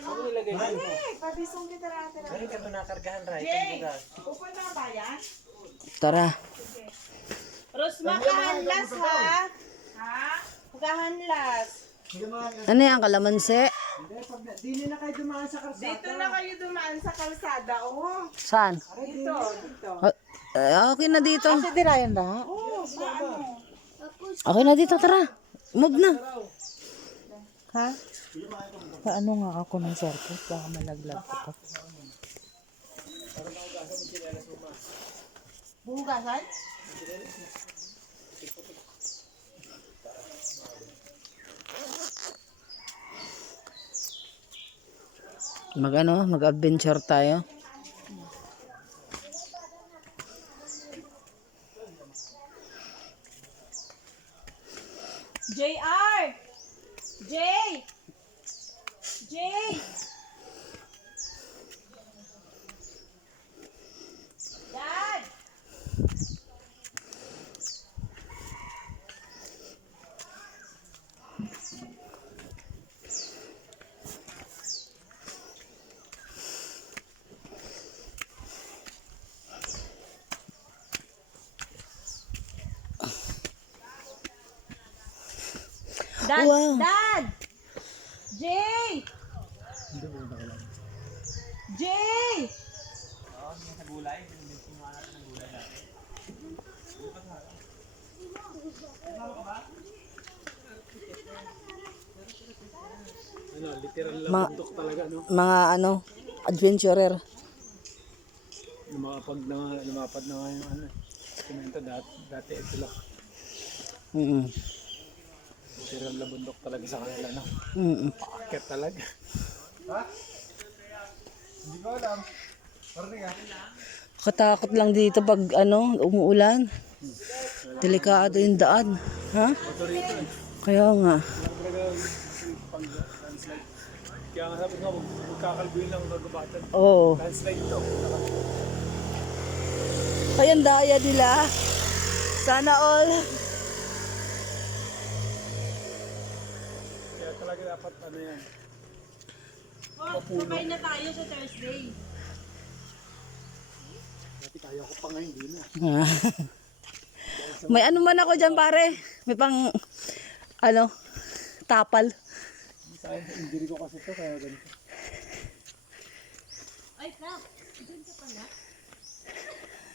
nilagay mo. Pabisong kita natin. Ano ka ito nakargahan, Ray? Jay, upan na ba yan? Tara. Rosma, kahanlas ha? Ha? Kahanlas. Ano yan, kalamansi? Dito na kayo dumaan sa kalsada, oh. Saan? Dito, dito. Ah, okay na dito. Kasi dirayan na. Oh, sa ano? Okay na dito, tara. Move na. Ha? Paano nga ako ng circus? Baka malaglag ko pa. Buhugasan? Mag ano, mag-adventure tayo. JR! J! J! Dad! Dad! Wow. Dad! Jay! Jay! Ano, literal na Ma- bundok talaga, no? Mga ano, adventurer. Lumapag na nga, lumapad na nga yung ano. Semento dati, dati ito lang. Mm Literal na bundok talaga sa kanila, no? -mm. Akit talaga. Katakot lang dito pag ano, umuulan. Delikado yung daan. Ha? Kaya nga. Talaga pang landslide. Kaya nga sabi nga, mag- magkakalbuin lang magabatan. Oo. Landslide to. Kaya ang daya nila. Sana all. Talaga dapat ano yan. Oh, sabay na tayo sa Thursday. Dati kaya ko pa nga hindi na. May ano man ako dyan pare. May pang, ano, tapal. Sa akin, injury ko kasi to kaya ganito. Ay, Kap, dyan ka pala.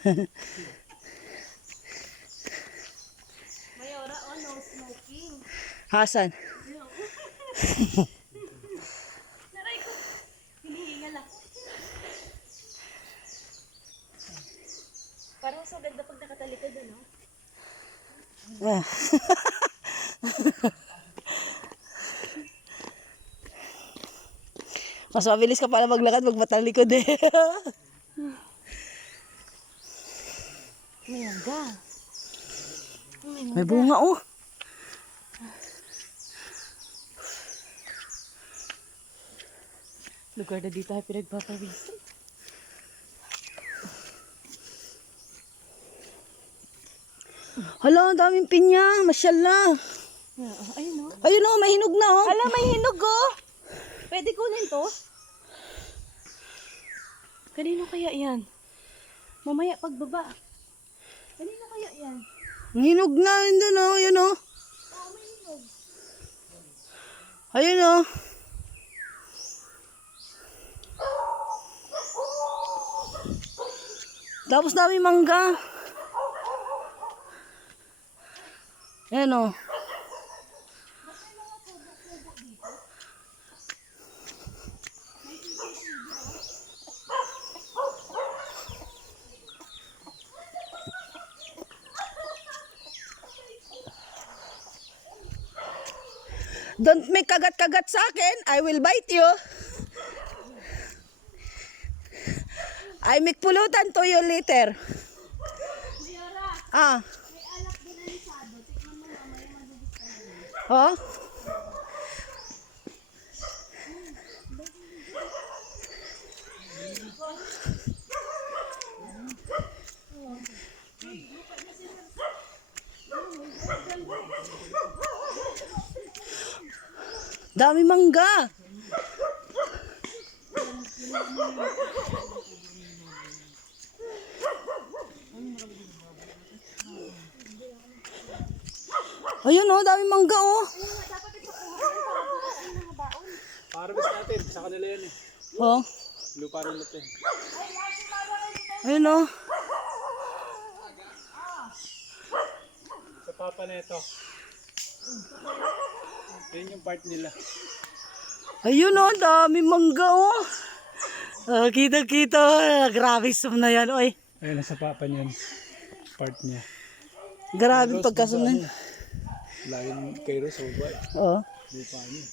Mayora, oh, no smoking. Hasan. Naray ko, hinihingal ako. Parang so ganda pag nakatalikod, ano? Ah. Mas mabilis ka pala maglakad pag matalikod eh. May hangga. May bunga oh. Lugar na dito ay pinagpapawisan. Hala, ang daming pinya. Masyallah. Yeah, ayun o. Ayun oh, may hinog na oh. Ala, may hinog oh! Pwede kunin to? Kanino kaya yan? Mamaya pagbaba. Kanino kaya yan? Ang hinog na, yun doon oh, yun oh. Ayun oh. Tapos dami mangga. Ayan oh. Don't make kagat-kagat sa akin. I will bite you. I make pulutan to you later. Ah. Oh? Dami mangga. Ayun oh, dami mangga oh. Harvest natin. Sa kanila yan eh. Oh, Lupa rin natin. ayun oh. Sa papa na ito. Yan yung part nila. Ayun oh, dami mangga oh. Ah, kita kita, grabe sum na yan, oy. Ayun sa papa niyan. Part niya. Grabe pagkasunod. Lain kay Rose, oh, ba? Oh. Lupa niya.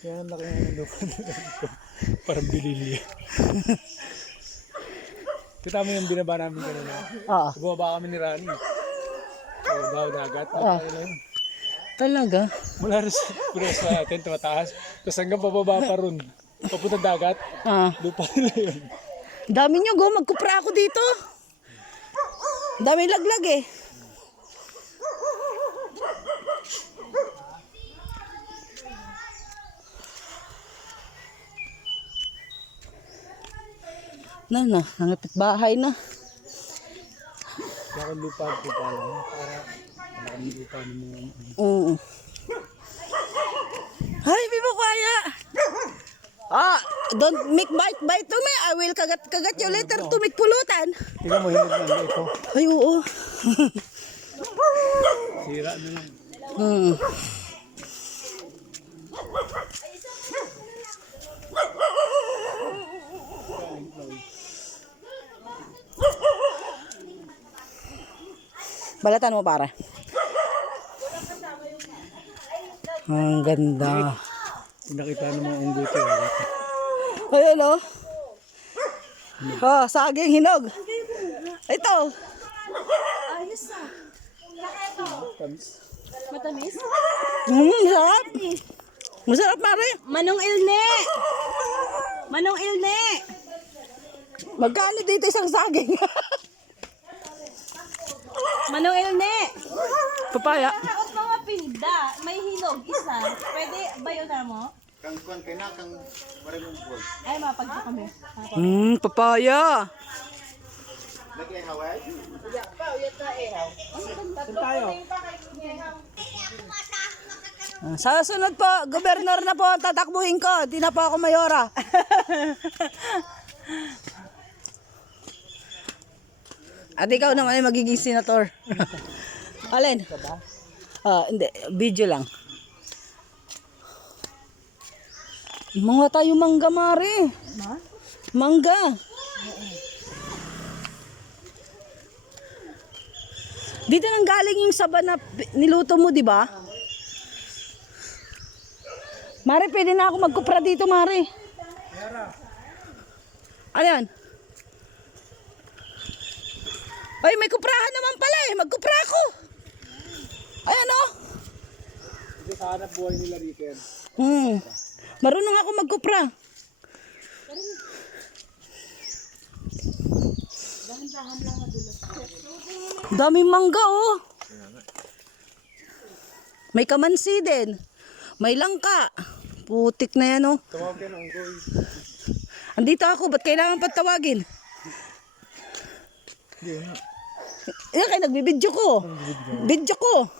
Kaya ang laki ng lupa nila. Parang bililya. Kita mo yung binaba namin kanina. Ah, Bumaba kami ni Rani. So, daw dagat. Ah. Talaga. Mula rin sa preso natin, tumataas. Tapos hanggang pababa pa ron. Papunta dagat. Ah. Lupa nila yun. Dami nyo go, magkupra ako dito. Dami laglag eh. Na na, nangipit bahay na. Kung lupa ko pa lang. Para lupa ng mga ano. Oo. Ay, di mo kaya. Ah, don't make bite bite to me. I will kagat kagat you later to make pulutan. Tingnan mo, hinog na ito. Ay, oo. Sira na lang. Hmm. Balatan mo para. Ang ganda. Nakita ng mga unggoy ito. ah. Ayun oh. Oh, saging hinog. Ito. Tamis. Matamis? Mm, sarap. Masarap pare. Manong Ilne! Manong Ilne! Magkano dito isang saging? Manong Ilne! Papaya. Kaot mga pinda, may hinog isa. Pwede bayo na mo? kang kuan kay na kang maraming buwan. Ay, mapagpa kami. Mm, papaya. Lagi ay haway. Ah, Sa sunod po, gobernador na po ang tatakbuhin ko. Di na po ako mayora. At ikaw naman ay magiging senator. Alin? Ah, hindi. Video lang. Mga tayo mangga, Mari. Mangga. Dito nang galing yung saba na niluto mo, di ba? Mari, pwede na ako magkupra dito, Mari. Ano yan? Ay, may kuprahan naman pala eh. Magkupra ako. Ayan oh. Ito sa hanap buhay nila rito yan. Hmm. Marunong ako magkupra. Daming mangga oh. May kamansi din. May langka. Putik na yan oh. Yan ang unggoy. Andito ako, ba't kailangan patawagin? Yan kaya nagbibidyo ko. Video ko.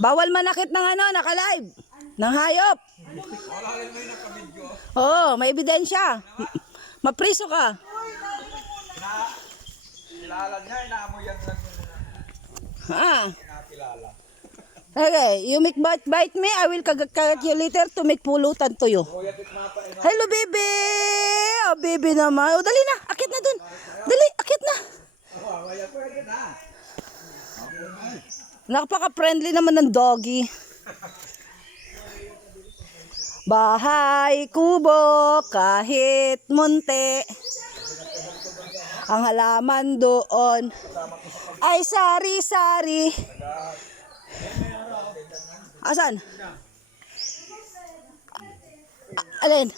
Bawal manakit ng ano, naka-live. Ng hayop. Oo, oh, may ebidensya. Mapriso ka. Ah. Okay, you make bite, bite me, I will kagat you later to make pulutan to you. Hello, baby! Oh, baby naman. Oh, dali na, akit na dun. Dali, akit na. Napaka-friendly naman ng doggy. Bahay, kubo, kahit munti. Ang halaman doon ay sari-sari. Asan? Alin?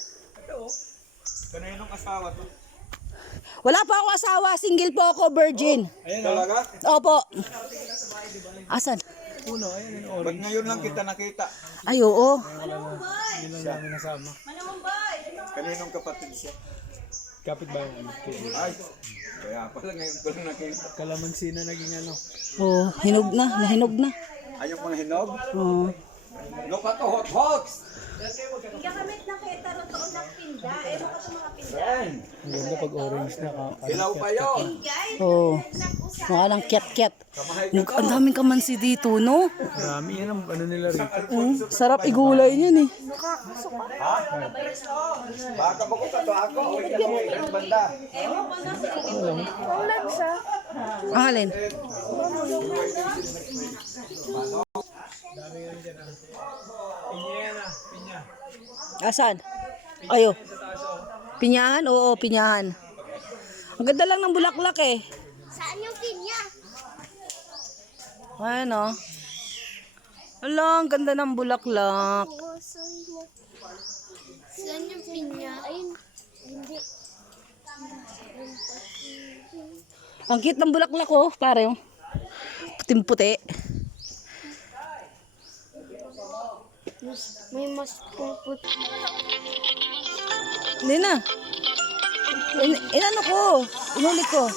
Kaninong asawa to? Wala pa ako asawa, single po ako, virgin. Ayan Talaga? Opo. Asan? Puno, ayan yung orange. ngayon lang kita nakita? Ay, oo. Yun lang namin nasama. Kaninong kapatid siya? Kapit ba yung Ay, kaya pala ngayon ko lang nakita. Kalamansi na naging ano. Oo, hinog na, nahinog na. Ay, yung mga hinog? Oo. Look at the hot hogs! Ang ganda pag orange na. Ka, Hilaw pa yun! Oo. Mukha lang kyat-kyat. Ang daming kamansi dito, no? Marami yan ang ano nila rito. Mm, sarap igulay niyan eh. Baka ba ko kato ako? Wait lang, wait lang, banda. Ang alin? Pinya yan ah, pinya. Asan? Ayo. Pinyahan? Oo, pinyahan. Ang ganda lang ng bulaklak eh. Saan yung pinya? Ayan o. Ala, ang ganda ng bulaklak. Saan yung pinya? Ayun. Hindi. Ang cute ng bulaklak oh, pare. oh. Puting-puti. May mas puput. Hindi na. In, ko? Inulit ko.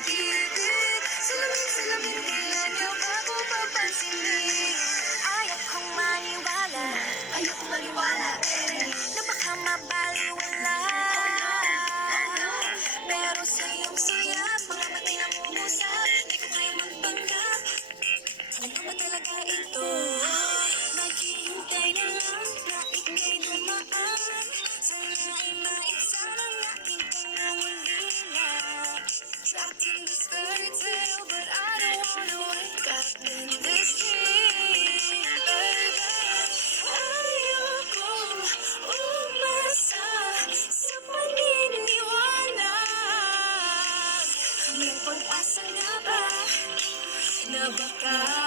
Pag-ibig. Salamin, salamin kaya niyo bago papansinin. Ayaw kong maniwala. Ayaw kong maniwala eh. Na baka mabaliwala. Pero sa iyong suyap Mga matay na mumusak Di ko kaya magpanggap. Ano ba talaga ito? Na